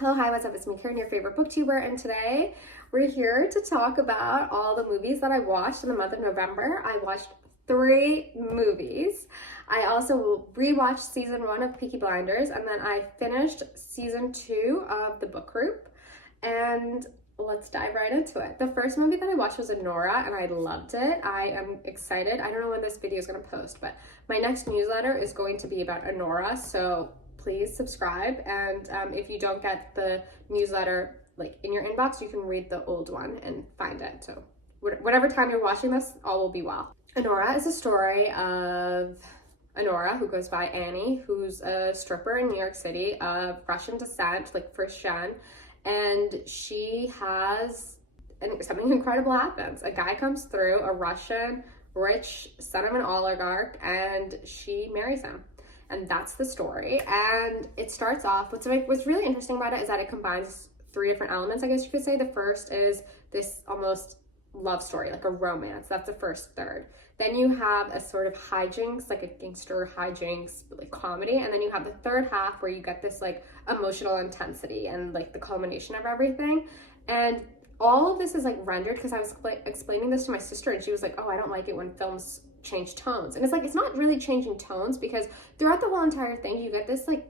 Hello, hi, what's up? It's Mikhail, your favorite booktuber, and today we're here to talk about all the movies that I watched in the month of November. I watched 3 movies. I also rewatched season 1 of Peaky Blinders, and then I finished season 2 of The Book Group, and let's dive right into it. The first movie that I watched was Anora, and I loved it. I am excited. I don't know when this video is going to post, but my next newsletter is going to be about Anora, so please subscribe. And if you don't get the newsletter like in your inbox, you can read the old one and find it. So whatever time you're watching this, all will be well. Anora is a story of Anora, who goes by Annie, who's a stripper in New York City of Russian descent, like first gen. And she has, and something incredible happens. A guy comes through, a Russian, rich son of an oligarch, and she marries him. And that's the story. And it starts off, what's really interesting about it is that it combines 3 different elements, I guess you could say. The first is this almost love story, like a romance. That's the first third. Then you have a sort of hijinks, like a gangster hijinks, like comedy. And then you have the third half where you get this like emotional intensity and like the culmination of everything. And all of this is like rendered, because I was explaining this to my sister and she was like, oh, I don't like it when films change tones. And it's like, it's not really changing tones, because throughout the whole entire thing you get this like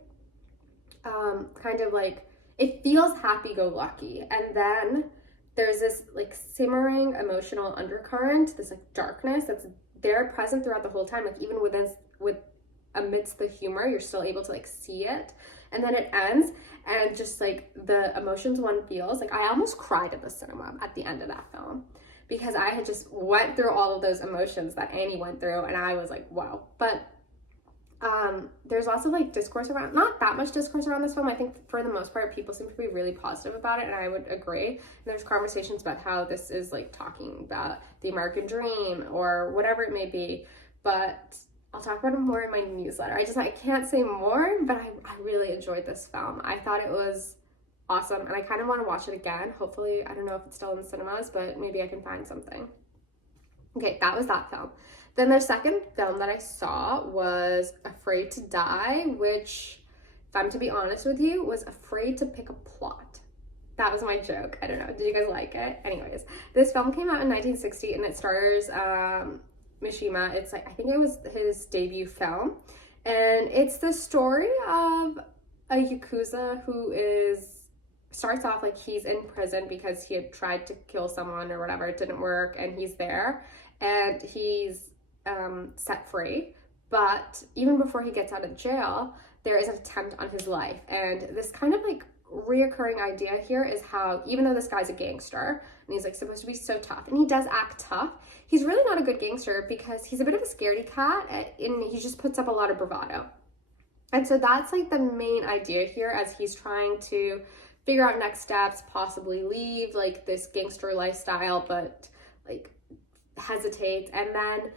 kind of like, it feels happy-go-lucky, and then there's this like simmering emotional undercurrent, this like darkness that's there present throughout the whole time, like even amidst the humor you're still able to like see it. And then it ends, and just like the emotions one feels, like I almost cried at the cinema at the end of that film, because I had just went through all of those emotions that Annie went through, and I was like, wow. But there's lots of like discourse around, not that much discourse around this film. I think for the most part, people seem to be really positive about it, and I would agree. And there's conversations about how this is like talking about the American dream or whatever it may be, but I'll talk about it more in my newsletter. I can't say more, but I really enjoyed this film. I thought it was awesome, and I kind of want to watch it again. Hopefully, I don't know if it's still in the cinemas, but maybe I can find something. Okay, that was that film. Then the second film that I saw was Afraid to Die, which, if I'm to be honest with you, was afraid to pick a plot. That was my joke. I don't know. Did you guys like it? Anyways, this film came out in 1960, and it stars Mishima. It's like, I think it was his debut film, and it's the story of a Yakuza who starts off like he's in prison because he had tried to kill someone or whatever. It didn't work, and he's there, and he's set free. But even before he gets out of jail, there is an attempt on his life. And this kind of like reoccurring idea here is how, even though this guy's a gangster and he's like supposed to be so tough, and he does act tough, he's really not a good gangster, because he's a bit of a scaredy cat, and he just puts up a lot of bravado. And so that's like the main idea here, as he's trying to figure out next steps, possibly leave like this gangster lifestyle, but like hesitate. And then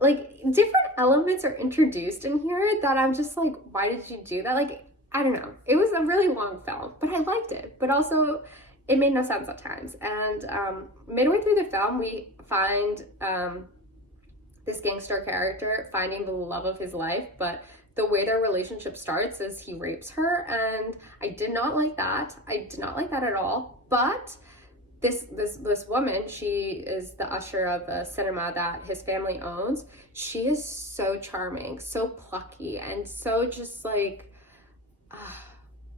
like different elements are introduced in here that I'm just like, why did you do that? Like, I don't know. It was a really long film, but I liked it. But also it made no sense at times. And midway through the film, we find this gangster character finding the love of his life, but the way their relationship starts is he rapes her, and I did not like that. I did not like that at all. But this woman, she is the usher of a cinema that his family owns. She is so charming, so plucky, and so just like,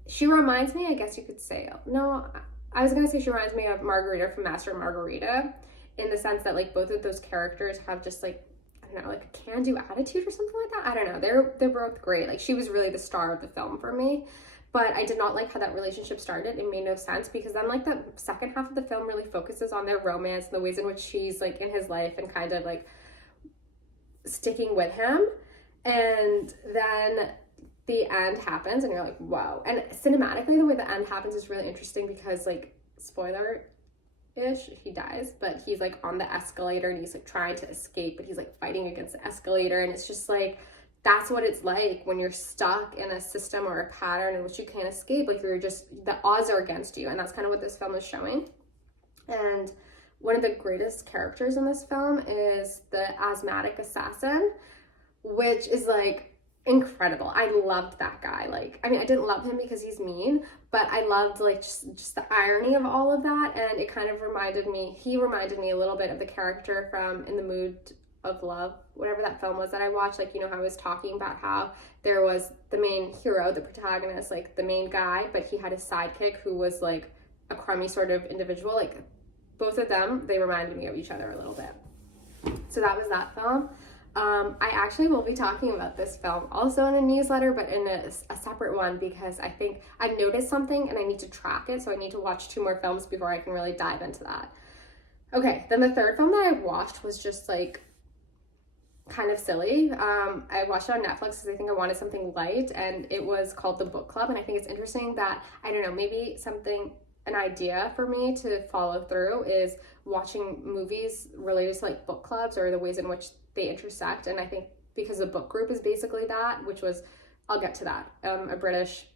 she reminds me, I guess you could say, no, I was gonna say she reminds me of Margarita from Master and Margarita, in the sense that like both of those characters have just like, I don't know, like a can-do attitude or something like that. I don't know. They're both great. Like, she was really the star of the film for me. But I did not like how that relationship started. It made no sense, because then like the second half of the film really focuses on their romance and the ways in which she's like in his life and kind of like sticking with him. And then the end happens, and you're like, whoa. And cinematically, the way the end happens is really interesting, because like, spoiler-ish, he dies, but he's like on the escalator and he's like trying to escape, but he's like fighting against the escalator. And it's just like, that's what it's like when you're stuck in a system or a pattern in which you can't escape. Like, you're just, the odds are against you. And that's kind of what this film is showing. And one of the greatest characters in this film is the asthmatic assassin, which is like incredible. I loved that guy. Like, I mean, I didn't love him because he's mean, but I loved like just the irony of all of that, and it kind of reminded me a little bit of the character from In the Mood of Love, whatever that film was that I watched. Like, you know how I was talking about how there was the main hero, the protagonist, like the main guy, but he had a sidekick who was like a crummy sort of individual. Like, both of them, they reminded me of each other a little bit. So that was that film. I actually will be talking about this film also in a newsletter, but in a separate one, because I think I've noticed something and I need to track it. So I need to watch 2 more films before I can really dive into that. Okay, then the third film that I watched was just like kind of silly. I watched it on Netflix because I think I wanted something light, and it was called The Book Club. And I think it's interesting that, I don't know, maybe an idea for me to follow through is watching movies related to like book clubs or the ways in which they intersect. And I think because the book group is basically that, which was, I'll get to that, a British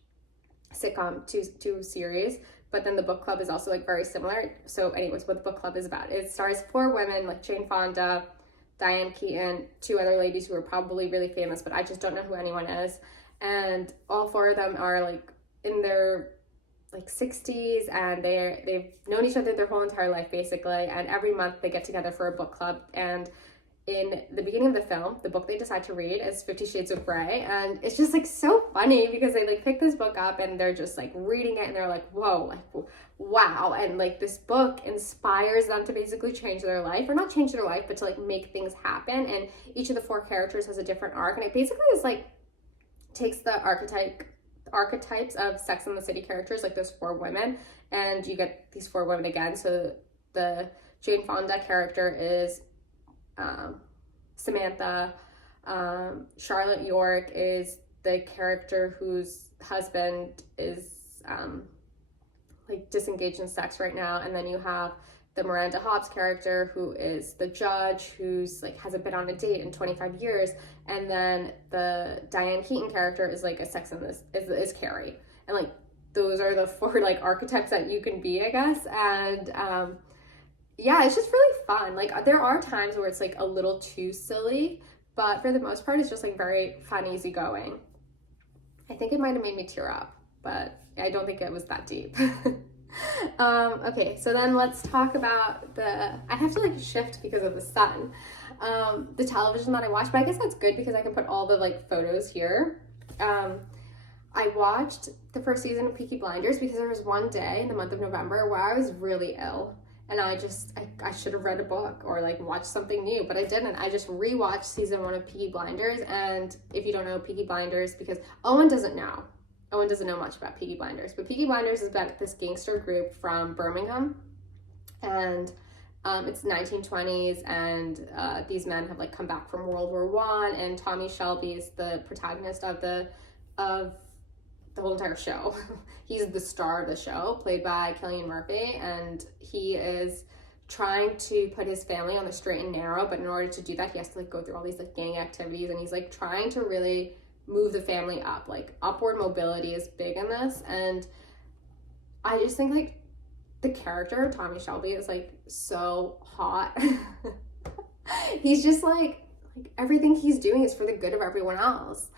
sitcom, two series, but then the book club is also like very similar. So anyways, what the book club is about, it stars 4 women, like Jane Fonda, Diane Keaton, 2 other ladies who are probably really famous, but I just don't know who anyone is. And all 4 of them are like in their like 60s, and they've known each other their whole entire life basically, and every month they get together for a book club. And in the beginning of the film, the book they decide to read is 50 Shades of Grey, and it's just like so funny because they like pick this book up and they're just like reading it and they're like, whoa, like wow, and like this book inspires them to basically change their life, or not change their life, but to like make things happen. And each of the 4 characters has a different arc, and it basically is like takes the archetypes of Sex and the City characters, like those 4 women, and you get these 4 women again. So the Jane Fonda character is Samantha. Charlotte York is the character whose husband is like disengaged in sex right now. And then you have the Miranda Hobbs character, who is the judge who's like hasn't been on a date in 25 years. And then the Diane Keaton character is like a Sex in this is Carrie. And like those are the 4 like archetypes that you can be, I guess. And yeah, it's just really fun. Like there are times where it's like a little too silly, but for the most part it's just like very fun, easygoing. I think it might have made me tear up, but I don't think it was that deep. Okay, so then let's talk about I have to like shift because of the sun, the television that I watched, but I guess that's good because I can put all the like photos here. I watched the first season of Peaky Blinders because there was one day in the month of November where I was really ill, and I should have read a book or like watched something new, but I didn't. I just rewatched season 1 of Peaky Blinders. And if you don't know Peaky Blinders, because Owen doesn't know much about Peaky Blinders, but Peaky Blinders is about this gangster group from Birmingham, and it's 1920s, and these men have like come back from World War I, and Tommy Shelby is the protagonist of the whole entire show. He's the star of the show, played by Cillian Murphy, and he is trying to put his family on the straight and narrow, but in order to do that, he has to like go through all these like gang activities, and he's like trying to really move the family up. Like upward mobility is big in this, and I just think like the character of Tommy Shelby is like so hot. He's just like everything he's doing is for the good of everyone else,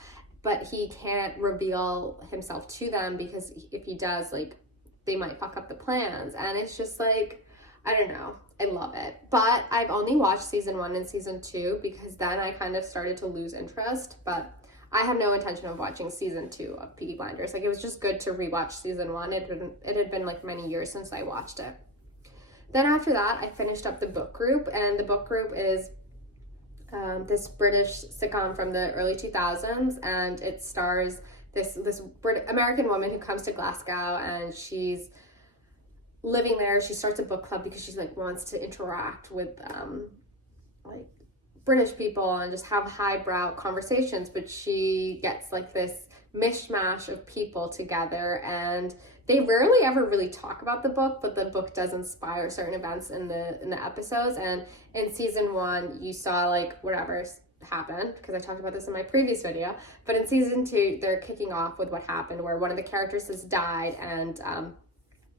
but he can't reveal himself to them because if he does, like they might fuck up the plans. And it's just like, I don't know, I love it. But I've only watched season 1 and season 2 because then I kind of started to lose interest, but I have no intention of watching season 2 of Peaky Blinders. Like, it was just good to rewatch season 1. It had been like many years since I watched it. Then after that, I finished up the book group, and the book group is this British sitcom from the early 2000s, and it stars this American woman who comes to Glasgow, and she's living there. She starts a book club because she like wants to interact with like British people and just have highbrow conversations, but she gets like this mishmash of people together, and they rarely ever really talk about the book, but the book does inspire certain events in the episodes. And in season 1, you saw like whatever happened, because I talked about this in my previous video, but in season 2, they're kicking off with what happened, where one of the characters has died, and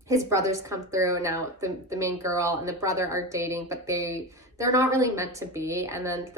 his brothers come through, and now the main girl and the brother are dating, but they're not really meant to be. And then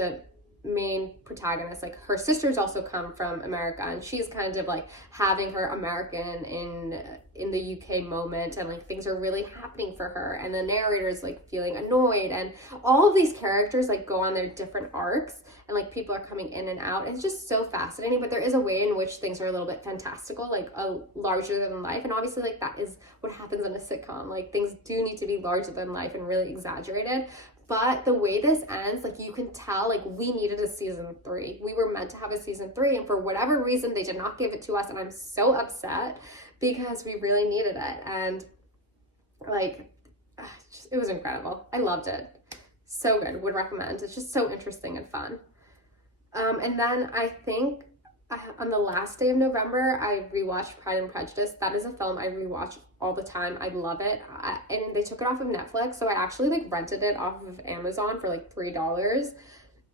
main protagonist, like her sisters also come from America, and she's kind of like having her American in the UK moment, and like things are really happening for her, and the narrator's like feeling annoyed, and all of these characters like go on their different arcs, and like people are coming in and out. It's just so fascinating, but there is a way in which things are a little bit fantastical, like a larger than life, and obviously like that is what happens in a sitcom. Like things do need to be larger than life and really exaggerated. But the way this ends, like you can tell, like we needed a season 3. We were meant to have a season 3, and for whatever reason, they did not give it to us, and I'm so upset because we really needed it. And like, it was incredible. I loved it. So good. Would recommend. It's just so interesting and fun. And then I think on the last day of November, I rewatched Pride and Prejudice. That is a film I rewatch all the time. I love it. And they took it off of Netflix, so I actually like rented it off of Amazon for like $3.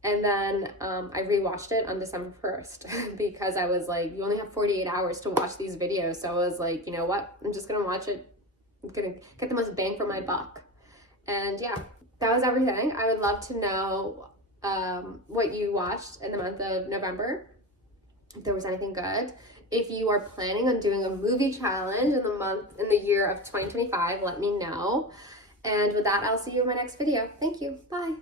And then I rewatched it on December 1st because I was like, you only have 48 hours to watch these videos. So I was like, you know what? I'm just going to watch it. I'm going to get the most bang for my buck. And yeah, that was everything. I would love to know what you watched in the month of November, if there was anything good. If you are planning on doing a movie challenge in the year of 2025, let me know. And with that, I'll see you in my next video. Thank you. Bye.